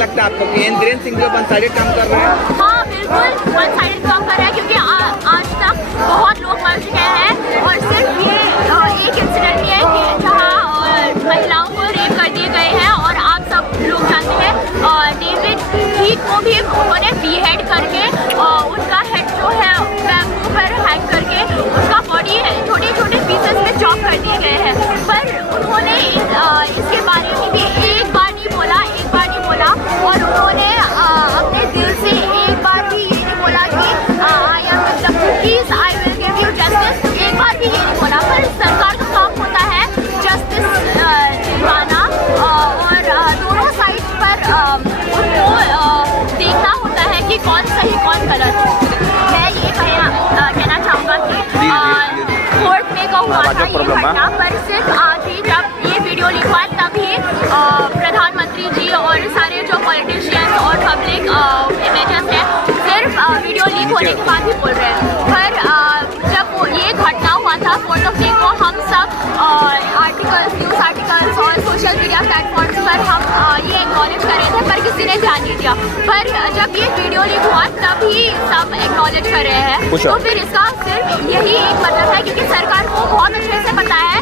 लगता है आपको कि धीरेन्द्र सिंह जो वन साइडेड काम कर रहे हैं? हाँ बिल्कुल वन साइडेड काम कर रहे हैं, क्योंकि आज तक बहुत लोग मर चुके हैं और सिर्फ ये एक इंसिडेंट ही है कि जहाँ महिलाओं को रेप कर दिए गए हैं। और आप सब लोग जानते हैं डेविड हीथ को भी उन्होंने बीहेड करके उनका हेड जो है बैम्बू पर हैंग करके उसका बॉडी छोटे छोटे पीसेस में चॉप कर दिए गए हैं। पर उन्होंने इसके बारे में भी एक बार नहीं बोला और उन्होंने अपने दिल से एक बार भी ये नहीं बोला कि I am with the police, I will give you justice, एक बार भी ये नहीं बोला। पर सरकार का काम होता है जस्टिस दिलवाना और दोनों साइड पर उनको देखना होता है कि कौन सही कौन गलत। मैं ये कहना चाहूँगा कि कोर्ट में का हुआ था ये घटना, पर सिर्फ आज ही जब ये वीडियो लीक हुआ तभी प्रधानमंत्री जी और सारे जो पॉलिटिशियंस और पब्लिक इमेजेस हैं सिर्फ वीडियो लीक होने के बाद ही बोल रहे हैं। पर जब वो ये घटना हुआ था 4th of May को हम सब आर्टिकल्स, न्यूज़ आर्टिकल्स और सोशल मीडिया प्लेटफॉर्म्स पर हम ये एक्नॉलेज कर रहे थे, पर किसी ने ध्यान नहीं दिया। पर जब ये वीडियो लीक हुआ तभी सब एक्नॉलेज कर रहे हैं। तो फिर इसका सिर्फ यही एक मतलब है, क्योंकि सरकार को बहुत अच्छे से पता है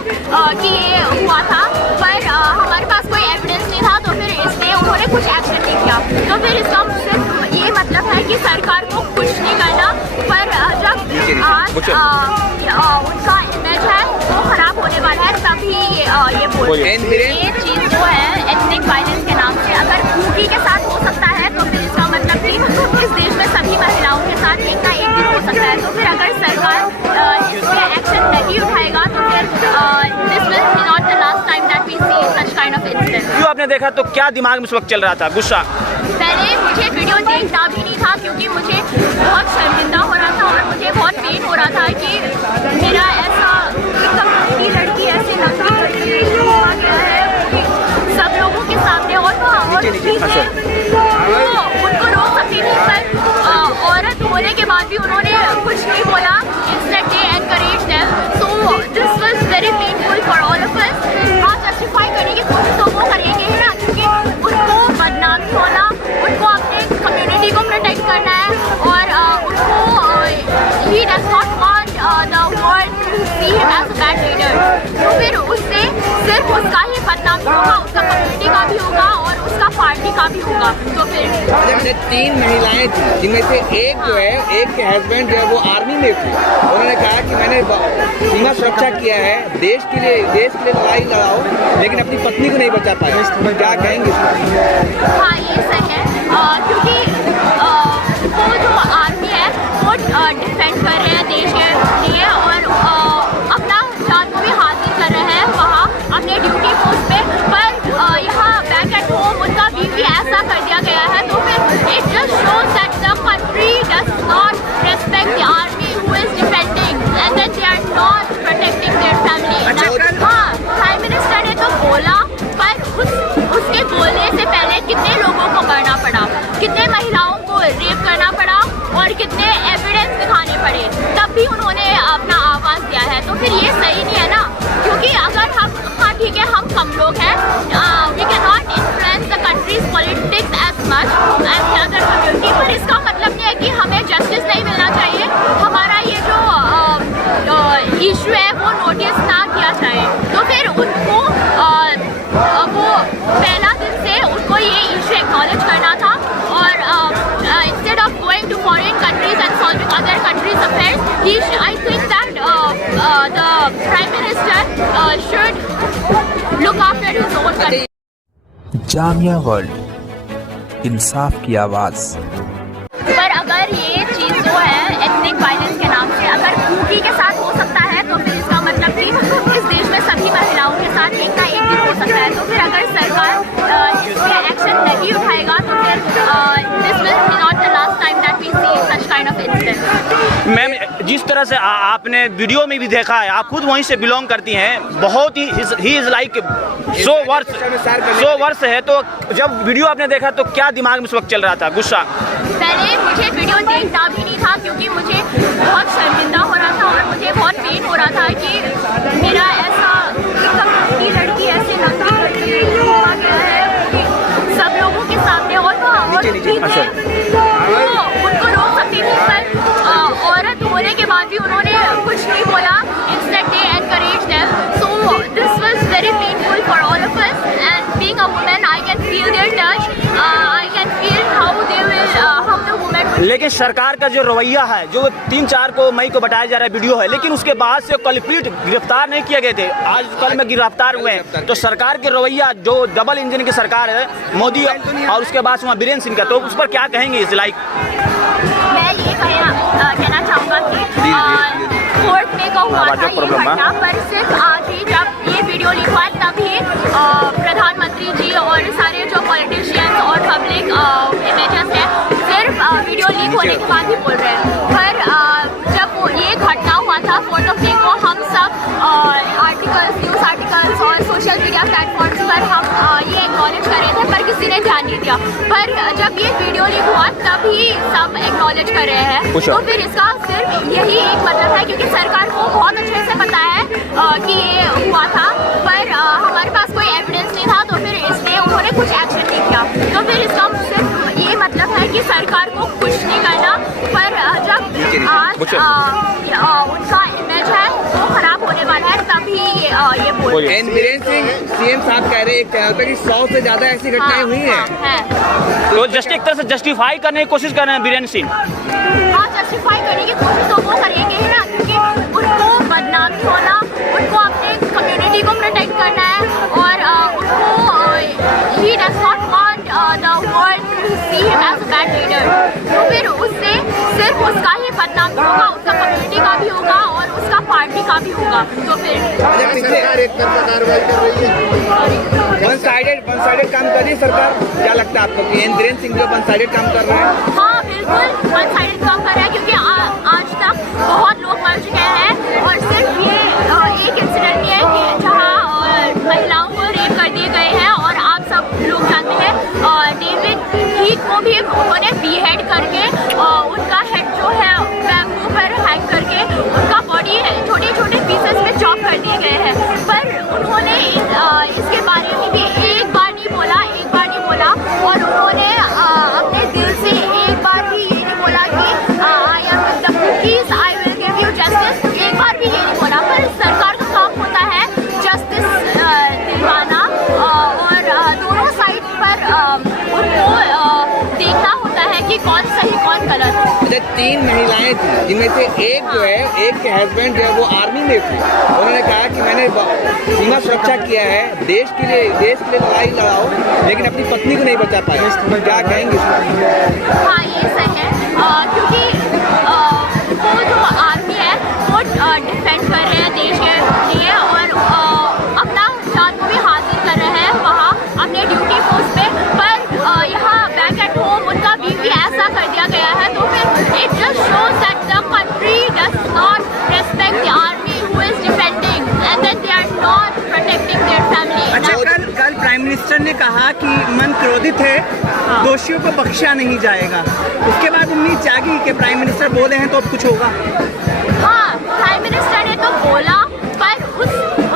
कि ये हुआ था, पर हमारे पास कोई एविडेंस नहीं था, तो फिर इसलिए उन्होंने कुछ एक्शन नहीं किया। तो फिर इसका सिर्फ ये मतलब है कि सरकार को कुछ नहीं करना, पर जब आज उनका इमेज है वो खराब होने वाला है तभी ये बोल रहे हैं। ये चीज़ जो है एथनिक वायलेंस के नाम से अगर खूबी के साथ हो सकता है तो फिर इसका मतलब कि इस देश में सभी महिलाओं के साथ एक ना एक दिन हो सकता है। तो फिर अगर सरकार इस पे एक्शन नहीं उठाएगा तो फिर this will be not the last time that we see such kind of incident. क्यों आपने देखा तो क्या दिमाग में उस वक्त चल रहा था? गुस्सा? पहले मुझे वीडियो देखना भी नहीं था, क्योंकि मुझे बहुत शर्मिंदा हो रहा था और मुझे बहुत पेन हो रहा था कि मेरा ऐसा की लड़की ऐसी नंगी हुआ गया है सब लोगों के सामने। और वो उनको रोक सकती थी, पर औरत होने के बाद भी उन्होंने कुछ नहीं बोला। Instead they encourage them, so this was very painful for all of us. हाँ, जस्टिफाई करने की कोशिश तो वो करेंगे ही ना, क्योंकि उनको बदनामी होना, उनको अपने कम्युनिटी को प्रोटेक्ट करना है और उनको ही does not want the world to see him as a bad leader. तो फिर उससे सिर्फ उसका ही बदनामी होगा, उसका कम्युनिटी का भी होगा और उसका पार्टी का भी होगा। तो फिर 3 महिलाएं थी, जिनमें से एक जो है, एक के हस्बैंड जो है वो आर्मी में थे। उन्होंने कहा कि मैंने सीमा सुरक्षा किया है, देश के लिए लड़ाई लड़ाओ, लेकिन अपनी पत्नी को नहीं बचा पाया। क्या कहेंगे इसको? हाँ, ये सही है, क्योंकि वो जो आर्मी है वो डिफेंड कर रहे हैं देश के लिए और अपना जान को भी हासिल कर रहे हैं वहाँ अपने ड्यूटी पोस्ट पे। पर यहाँ बैक एट होम उनका बीवी ऐसा कर दिया गया है, तो फिर it just shows that the country does not respect the army who is defending and that they are not protecting their family. हाँ, प्राइम मिनिस्टर ने तो बोला, पर उसके बोलने से पहले कितने लोगों को मरना पड़ा, कितने महिलाओं को रेप करना पड़ा और कितने एविडेंस दिखाने पड़े, तब भी उन्होंने अपना आवाज़ दिया है। तो फिर ये सही नहीं है ना, क्योंकि अगर हम, हाँ ठीक है, हम कम लोग हैं, we can not influence the country's politics as much as other community, पर इसका मतलब नहीं है कि हमें जस्टिस नहीं मिलना चाहिए। हमारा ये जो इशू है वो नोटिस ना किया जाए। तो फिर उनको वो पहला दिन से उनको ये इशू एक्नॉलेज करना था और instead of going to foreign countries and solving other countries' affairs, I think that the Prime Minister should look after his own country. Jamia world, इंसाफ की आवाज़। पर अगर ये चीज़ जो है एथनिक वायलेंस के नाम से अगर खूबी के साथ हो सकता है, तो फिर इसका मतलब कि इस देश में सभी महिलाओं के साथ एक ना एक दिन हो सकता है। तो फिर अगर सरकार इस पे एक्शन नहीं उठाएगा तो फिर this will be not the last time that we see such kind of incident. Ma'am, जिस तरह से आपने वीडियो में भी देखा है, आप खुद वहीं से बिलोंग करती हैं, बहुत ही ही इज़ लाइक 100 वर्ष है, तो जब वीडियो आपने देखा तो क्या दिमाग में उस वक्त चल रहा था? गुस्सा? पहले मुझे वीडियो देखना भी नहीं था, क्योंकि मुझे बहुत शर्मिंदा हो रहा था और मुझे बहुत पेन हो रहा था कि मेरा ऐसा की लड़की ऐसी नंगी हुआ गया है सब लोगों के सामने। और सकती थी, वो उनको रोक सकती थी, पर औरत होने के बाद भी उन्होंने कुछ नहीं बोला। Instead they encouraged them. So this was very painful for all of us. And being a woman, I can feel their touch. I can feel how they will, how the woman will. लेकिन सरकार का जो रवैया है, जो 3-4 को मई को बताया जा रहा है वीडियो है, लेकिन उसके बाद से कल्प्रिट गिरफ्तार नहीं किए गए थे, आज कल में गिरफ्तार हुए हैं। तो सरकार के रवैया जो डबल इंजन की सरकार है मोदी और उसके बाद वहाँ बीरेन्द्र सिंह का, तो उस पर क्या कहेंगे इस लाइक? मैं ये कहना चाहूँगा कि कोर्ट में का हुआ था ये घटना, पर सिर्फ आज ही जब ये वीडियो लीक हुआ तभी प्रधानमंत्री जी और सारे जो पॉलिटिशियंस और पब्लिक इमेजेस हैं सिर्फ वीडियो लीक होने के बाद ही बोल रहे हैं। पर जब ये घटना हुआ था 4th May को, हम सब आर्टिकल्स, न्यूज़ आर्टिकल्स और सोशल मीडिया प्लेटफॉर्म्स पर हम ये एक्नॉलेज कर रहे थे, पर किसी ने ध्यान नहीं दिया। पर जब ये वीडियो लीक हुआ तभी सब एक्नॉलेज कर रहे हैं। तो फिर इसका सिर्फ यही एक मतलब है, क्योंकि सरकार को बहुत अच्छे से पता है कि ये हुआ था, पर हमारे पास कोई एविडेंस नहीं था, तो फिर इसलिए उन्होंने कुछ एक्शन नहीं किया। तो फिर इसका सिर्फ ये मतलब है कि सरकार को कुछ नहीं करना, पर जब आज उनका इमेज है वो खराब होने वाला है तभी ये बोल रहे हैं। बीरेन्द्र सिंह सीएम साहब कह रहे हैं एक चैनल पर कि 100 से ज्यादा ऐसी घटनाएं हुई हैं। तो एक तरह से जस्टिफाई करने की कोशिश कर रहे हैं बीरेन्द्र सिंह। हाँ, जस्टिफाई करने की कोशिश तो वो करेंगे ही ना, क्योंकि उनको बदनामी होना, उनको अपने कम्युनिटी को प्रोटेक्ट करना है, और उनको he does not want the world to see him as a bad leader. तो फिर उससे सिर्फ उसका ही बदनाम होगा, उसका कम्युनिटी का भी होगा और उसका पार्टी का भी होगा। तो फिर सरकार एक तरफा कार्रवाई कर रही है, वन साइडेड काम कर रही है सरकार। क्या लगता है आपको कि बीरेन्द्र सिंह जो वन साइडेड काम कर रहे हैं? हाँ, बिल्कुल वन साइडेड काम कर रहा है, क्योंकि आज तक बहुत लोग मर चुके हैं, और सिर्फ ये एक इंसिडेंट नहीं है कि जहाँ महिलाओं को रेप कर दिए गए हैं, और आप सब लोग जानते हैं डेविड हीथ को भी उन्होंने बीहेड करके उनका हेड जो है बैम्बू पर हैंग करके उनका बॉडी छोटे छोटे पीसेस में चॉप कर दिए गए हैं। पर उन्होंने इसके बारे में भी एक बार नहीं बोला, और उन्होंने अपने दिल से एक बार भी ये नहीं बोला कि I am the cookies, I will give you justice, एक बार भी ये नहीं बोला। पर सरकार का काम होता है जस्टिस दिलवाना, और दोनों साइड पर उनको देखना होता है कि कौन सही कौन गलत। 3 महिलाएं थी, जिनमें से एक जो है, एक के हस्बैंड जो है वो आर्मी में थे। उन्होंने कहा कि मैंने सीमा सुरक्षा किया है, देश के लिए लड़ाई लड़ाओ, लेकिन अपनी पत्नी को नहीं बचा पाए। क्या कहेंगे इसमें? हाँ, ये सही है, क्योंकि वो जो आर्मी है वो डिफेंड कर रहे हैं देश के लिए, और अपना जान को भी हासिल कर रहे हैं वहाँ अपने ड्यूटी पोस्ट पे। पर यहाँ बैक एट होम उनका बीवी ऐसा कर दिया गया है, तो फिर it just shows that the country does not respect the army who is defending, and then they are not protecting their family. अच्छा, कल प्राइम मिनिस्टर ने कहा कि मन क्रोधित है, दोषियों को बख्शा नहीं जाएगा। उसके बाद उम्मीद जागी कि प्राइम मिनिस्टर बोले हैं तो अब कुछ होगा। हाँ, प्राइम मिनिस्टर ने तो बोला, पर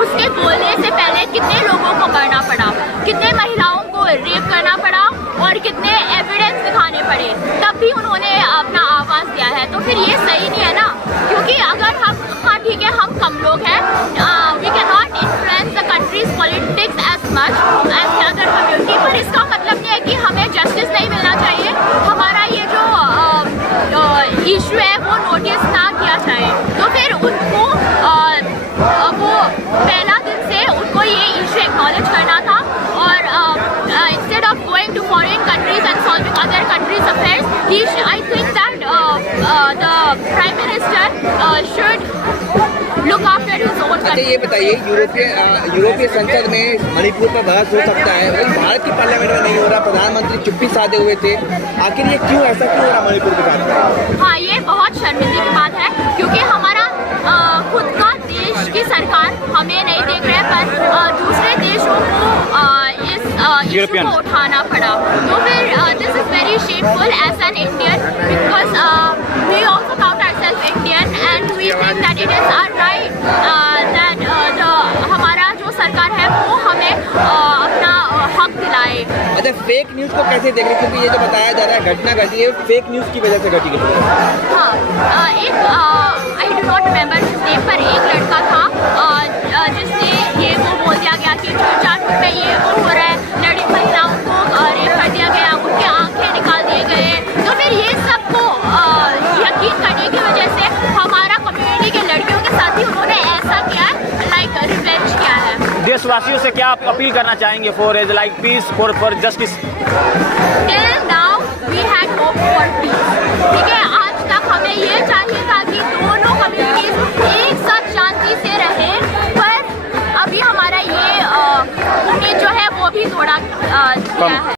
उसके बोलने से पहले कितने लोगों को मरना पड़ा, कितने महिलाओं को रेप करना पड़ा, और कितने एविडेंस दिखाने पड़े, तब भी उन्होंने अपना आवाज़ दिया है। तो फिर ये सही नहीं है ना, क्योंकि अगर हम, हाँ ठीक है, हम कम लोग हैं, we can not influence the country's politics as much as the other community, पर इसका मतलब नहीं है कि हमें जस्टिस नहीं मिलना चाहिए, हमारा ये जो इशू है वो नोटिस ना किया जाए। तो फिर उनको वो पहला दिन से उनको ये इशू एक्नॉलेज करना था, और instead of going to foreign countries and solving other countries' affairs, I think that the Prime Minister should look after his own अच्छा, country. ये बताइए, यूरोपीय संसद में मणिपुर पर बहस हो सकता है, लेकिन भारत की पार्लियामेंट में नहीं हो रहा। प्रधानमंत्री चुप्पी साधे हुए थे, आखिर ये क्यों, ऐसा क्यों हो रहा मणिपुर के साथ? हाँ, ये बहुत शर्मिंदगी की बात है, क्योंकि हमारा खुद का देश की सरकार हमें नहीं देख रहे, पर दूसरे देशों को इस इशू को उठाना पड़ा। तो फिर this is very shameful as an Indian, because we also count ourselves Indian, and we think that it is our right that हमारा जो सरकार है वो हमें अपना हक दिलाए। अच्छा, फेक न्यूज़ को कैसे देख रहे हैं? क्योंकि ये जो बताया जा रहा है घटना घटी है फेक न्यूज़ की वजह से घटी है। हाँ, एक I do not remember name, पर एक लड़का था जिसने ये वो बोल दिया गया कि छूट में ये वो हो रहा है, महिलाओं को रेप कर दिया गया, उनके आंखें निकाल दिए गए। तो फिर ये सबको यकीन करने की वजह से हमारा कम्युनिटी के लड़कियों के साथ ही उन्होंने ऐसा किया है, लाइक रिवेंज किया है। देशवासियों से क्या आप अपील करना चाहेंगे for as like peace for justice? Till now we had hope for peace. ठीक है, आज तक हमें ये चाहिए था कि दोनों कम्युनिटीज एक साथ शांति से रहें, पर अभी हमारा ये उम्मीद जो है वो भी थोड़ा गया है।